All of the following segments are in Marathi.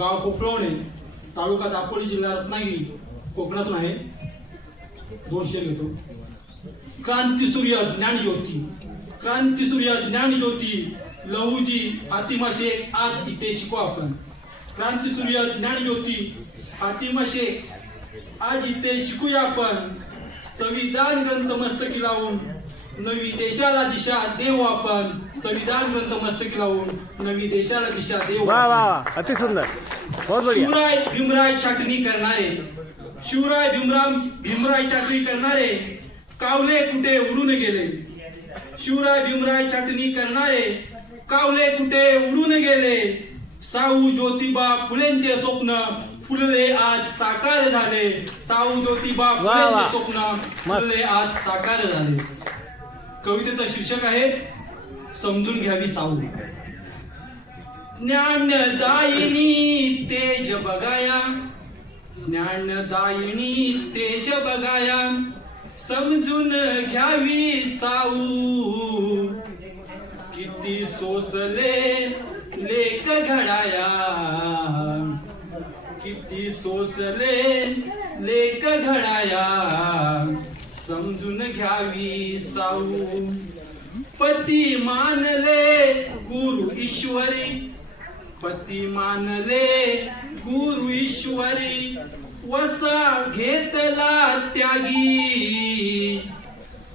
गाव कोपळवणे, तालुका दापोली, जिल्हा रत्नागिरी, कोकणातून आहे. 2 शेर घेतो. क्रांतीसूर्य ज्ञानज्योती, क्रांतीसूर्य ज्ञानज्योती, लहूजी फातिमा शेख आज इथे शिकू आपण. क्रांतीसूर्य ज्ञानज्योती फातिमा शेख आज इथे शिकूया आपण. संविधान ग्रंथ मस्तकी लावून नवी देशाला दिशा देऊ आपण. संविधान ग्रंथ मस्तकी लावून नवी देशाला दिशा देऊ. वाह वाह, अति सुंदर, बहुत बढ़िया. शिवराय भीमराय छाटणी करणारे, शिवराय भीमराय छाटणी करणारे कावले कुठे उडून गेले. शिवराय भीमराय छाटणी करणारे कावले कुठे उडून गेले. साऊ ज्योतिबा फुलेंचे स्वप्न फुलले आज साकार झाले. साऊ ज्योतिबा फुलेंचे स्वप्न फुलले आज साकार झाले. कवितेचं शीर्षक आहे समजून घ्यावी साऊ. ज्ञानदायिनी तेज बघाया, ज्ञानदायिनी तेज बघाया, समजून घ्यावी साऊ. किती सोसले लेख घडाया, किती सोसले लेख घडाया, समजून घ्यावी साऊ. पती मानले गुरु ईश्वरी, पती मानले गुरु ईश्वरी, वसा घेतला त्यागी.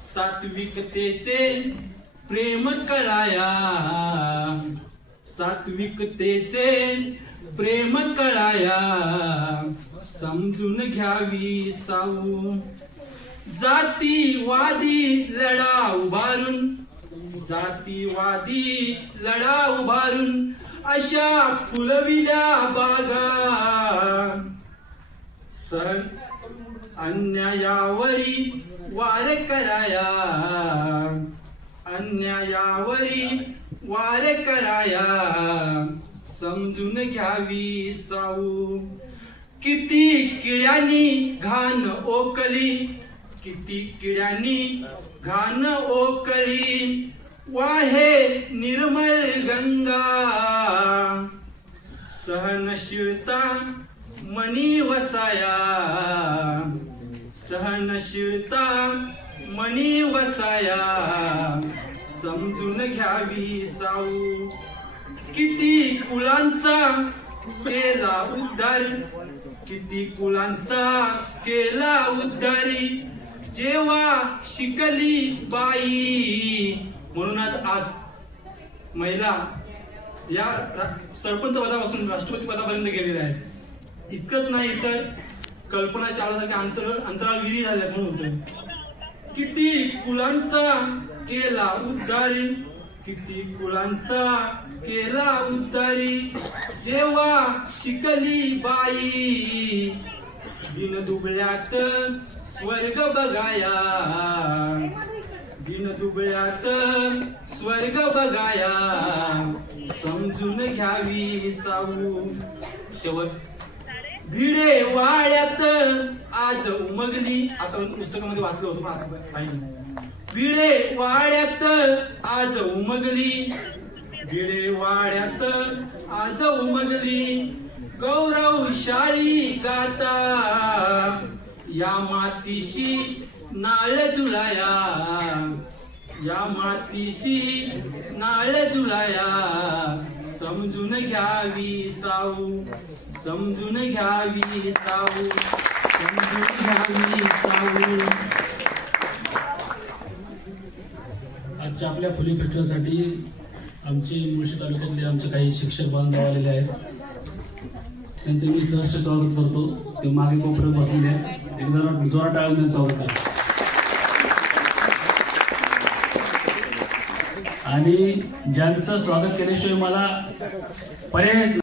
सात्विकतेचे प्रेम कळाया, सात्विकतेचे प्रेम कळाया, समजून घ्यावी साऊ. जातीवादी लढा उभारून, जातीवादी लढा उभारून अशा फुलविल्या बागा. सहन अन्यायावरी वार कराया, अन्यायावरी वार कराया, समजून घ्यावी साऊ. किती किड्यांनी घाण ओकली, किती किड्यांनी घाण ओकली, वाहे निर्मळ गंगा. सहनशीलता मनी वसाया, सहनशीलता मनी वसाया, समजून घ्यावी साऊ. किती कुलांचा केला उद्धार, किती कुलांचा केला उद्धारी, जेव्हा शिकली बाई. म्हणूनच आज महिला या सरपंच पदापासून राष्ट्रपती पदापर्यंत गेलेल्या आहेत. इतकंच नाही तर कल्पना चावलासारख्या अंतराळवीरी झाल्या म्हणून होतं. किती कुलांचा केला उद्धारी, किती कुलांचा केला उद्धारी, जेव्हा शिकली बाई. दिनदुबळ्यात स्वर्ग बघाया, दिनदुबळ्यात स्वर्ग बघाया, समजून घ्यावी साऊ. शेवट. भिडे वाड्यात आज उमगली, आता पुस्तकामध्ये वाचलं होतं पण आता पाहिजे. भिडे वाड्यात आज उमगली, भिडे वाड्यात आज उमगली, गौरवशाळी गाता. या मातीशी नाळ जुळाया, या मातीशी नाळ जुळाया, समजून घ्यावी साऊ. समजून घ्यावी साऊ, समजून घ्यावी साऊ. आजच्या आपल्या फुले फेस्टिवलसाठी आमचे मुळशी तालुक्यातले आमचे काही शिक्षक बांधव आलेले आहेत. त्यांचे मी सहर्ष स्वागत करतो. ते मागे कोपऱ्यात बसलेले आहेत. एकदा जोरात टाळून त्यांचं स्वागत करा. आणि ज्यांचं स्वागत केल्याशिवाय मला पर्यायच